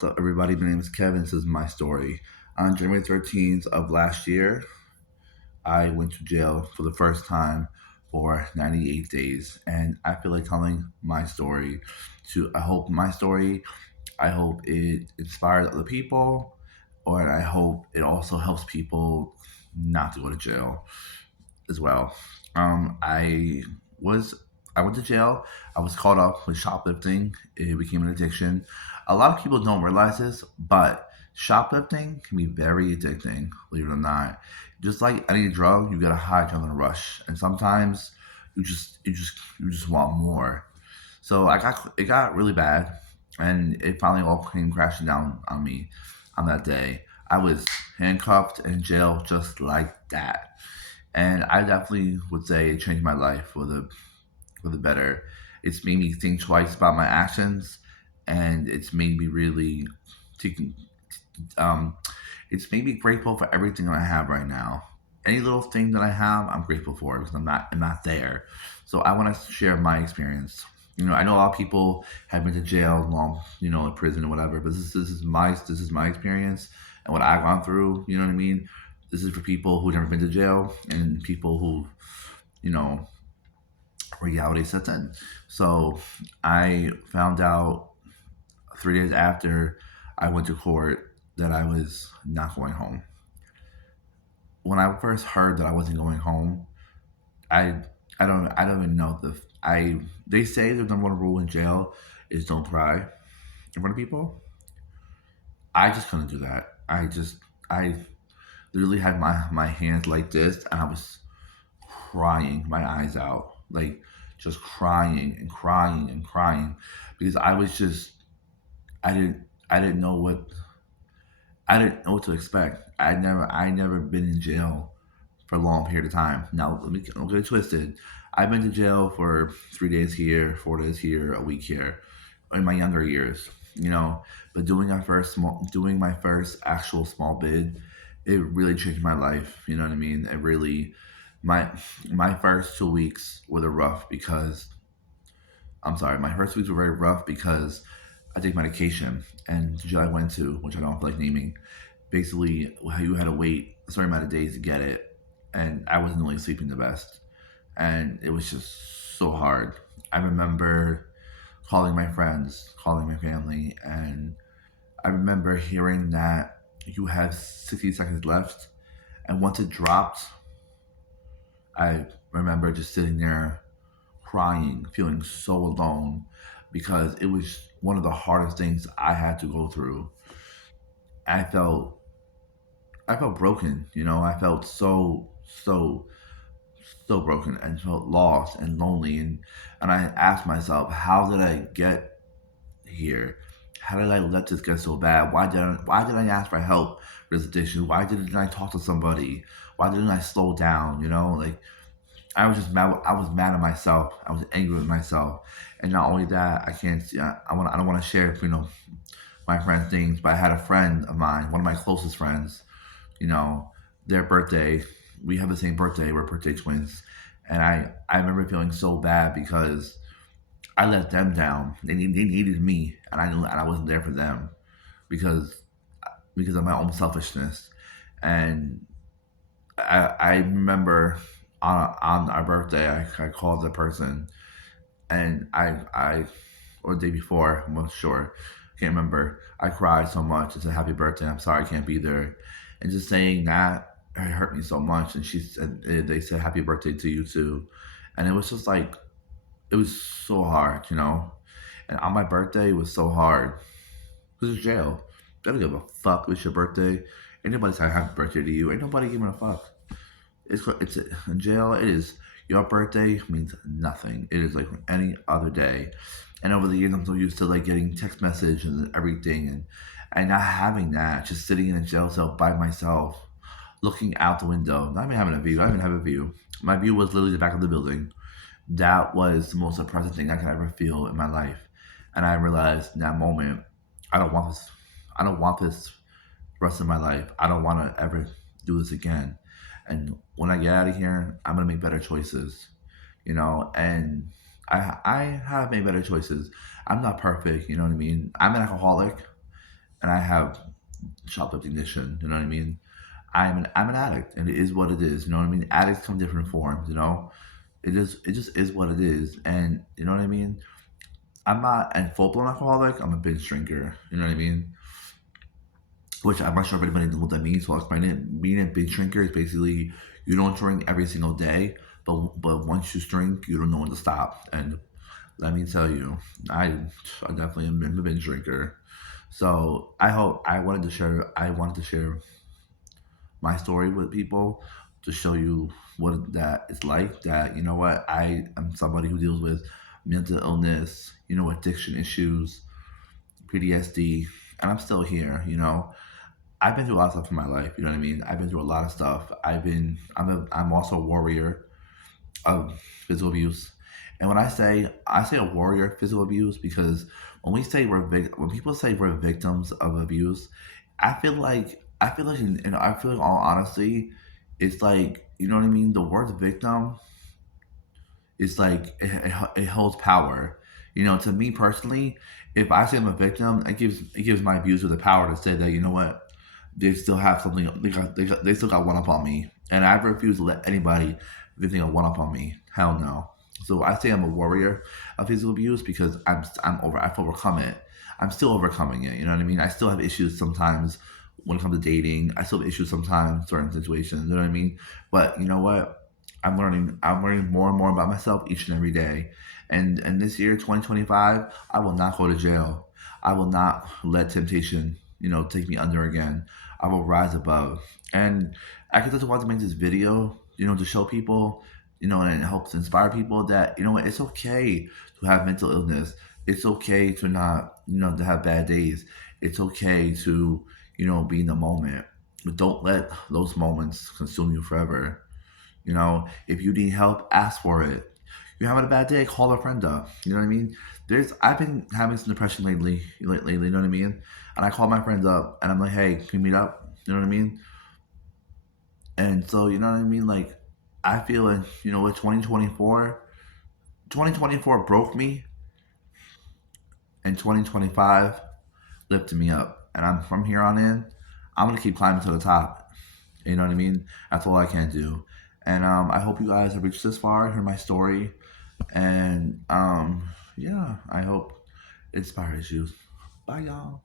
So everybody, my name is Kevin. This is my story. On January 13th of last year, I went to jail for the first time for 98 days. And I feel like telling my story I hope my story, I hope it inspires other people, or I hope it also helps people not to go to jail as well. I was I went to jail. I was caught up with shoplifting. It became an addiction. A lot of people don't realize this, but shoplifting can be very addicting. Believe it or not, just like any drug, you get a high adrenaline rush, and sometimes you just want more. So it got really bad, and it finally all came crashing down on me on that day. I was handcuffed in jail just like that, and I definitely would say it changed my life for the better. It's made me think twice about my actions, and taking um, it's made me grateful for everything that I have right now. Any little thing that I have, I'm grateful for because I'm not there. So I want to share my experience. I know a lot of people have been to jail, long, in prison or whatever. But this is my experience and what I've gone through. You know what I mean? This is for people who've never been to jail and people who, you know, reality sets in. So I found out 3 days after I went to court that I was not going home. When I first heard that I wasn't going home, I I don't even know they say the number one rule in jail is don't cry in front of people. I just couldn't do that. I literally had my hands like this and I was crying my eyes out, like just crying and crying and crying because I didn't I didn't know what I didn't know what to expect. I never been in jail for a long period of time. Now don't get it twisted. I've been to jail for 3 days here, 4 days here, a week here, in my younger years. But doing my first actual small bid, it really changed my life. You know what I mean? It really my my first 2 weeks were the rough because I'm sorry, my first weeks were very rough because I take medication, and the jail I went to, which I don't feel like naming, basically you had to wait a certain amount of days to get it, and I wasn't really sleeping the best, and it was just so hard. I remember calling my friends, calling my family, and I remember hearing that you have 60 seconds left, and once it dropped, I remember just sitting there crying, feeling so alone because it was one of the hardest things I had to go through. I felt I felt broken, I felt so broken and felt lost and lonely and I asked myself, how did I get here? How did I let this get so bad? Why did I ask for help for this addiction? Why didn't I talk to somebody? Why didn't I slow down? Like I was just mad. I was mad at myself. I was angry with myself, and not only that, I can't. I don't want to share, my friends' things. But I had a friend of mine, one of my closest friends. You know, their birthday. We have the same birthday. We're birthday twins, and I remember feeling so bad because I let them down. They needed me, and I wasn't there for them because because of my own selfishness. And I remember on our birthday, I called the person, and or the day before, I'm not sure, can't remember. I cried so much. I said, "Happy birthday! I'm sorry I can't be there," and just saying that it hurt me so much. And they said, "Happy birthday to you too," and it was just like it was so hard. And on my birthday, it was so hard. This is jail. They don't give a fuck. It's your birthday. Ain't nobody saying happy birthday to you. Ain't nobody giving a fuck. It's in jail. It is your birthday means nothing. It is like any other day. And over the years, I'm so used to like getting text messages and everything, and not having that. Just sitting in a jail cell by myself, looking out the window, not even having a view. I didn't have a view. My view was literally the back of the building. That was the most depressing thing I could ever feel in my life. And I realized in that moment, I don't want this. I don't want this the rest of my life. I don't want to ever do this again. And when I get out of here, I'm gonna make better choices. And I have made better choices. I'm not perfect. You know what I mean? I'm an alcoholic, and I have shoplifting addiction. You know what I mean? I'm an addict, and it is what it is. You know what I mean? Addicts come in different forms. You know, it just is what it is, and you know what I mean. I'm not a full blown alcoholic. I'm a binge drinker. You know what I mean? Which I'm not sure if anybody knows what that means. So I'll explain it. Being a binge drinker is basically you don't drink every single day, but once you drink, you don't know when to stop. And let me tell you, I definitely am a binge drinker. So I wanted to share my story with people to show you what that is like. That you know what, I am somebody who deals with mental illness, you know, addiction issues, PTSD, and I'm still here. You know, I've been through a lot of stuff in my life. You know what I mean? I've been through a lot of stuff. I'm also a warrior of physical abuse. And when I say a warrior of physical abuse because when people say we're victims of abuse, I feel like I feel like all honesty, it's like you know what I mean. The word victim is like it holds power. You know, to me personally, if I say I'm a victim, it gives my abuser the power to say that you know what, they still have something. They still got one up on me, and I refuse to let anybody think a one up on me. Hell no. So I say I'm a warrior of physical abuse because I've overcome it. I'm still overcoming it. You know what I mean? I still have issues sometimes when it comes to dating. I still have issues sometimes in certain situations. You know what I mean? But you know what? I'm learning more and more about myself each and every day. And this year, 2025, I will not go to jail. I will not let temptation, you know, take me under again. I will rise above. And I just want to make this video, you know, to show people, you know, and it helps inspire people that, you know what, it's okay to have mental illness. It's okay to not, you know, to have bad days. It's okay to, you know, be in the moment. But don't let those moments consume you forever. You know, if you need help, ask for it. You're having a bad day, call a friend up. You know what I mean? I've been having some depression lately, you know what I mean? And I call my friends up and I'm like, hey, can we meet up? You know what I mean? And so, you know what I mean? Like, I feel like, you know, with 2024 broke me and 2025 lifted me up. And I'm from here on in, I'm gonna keep climbing to the top. You know what I mean? That's all I can do. And I hope you guys have reached this far, heard my story, and yeah, I hope it inspires you. Bye, y'all.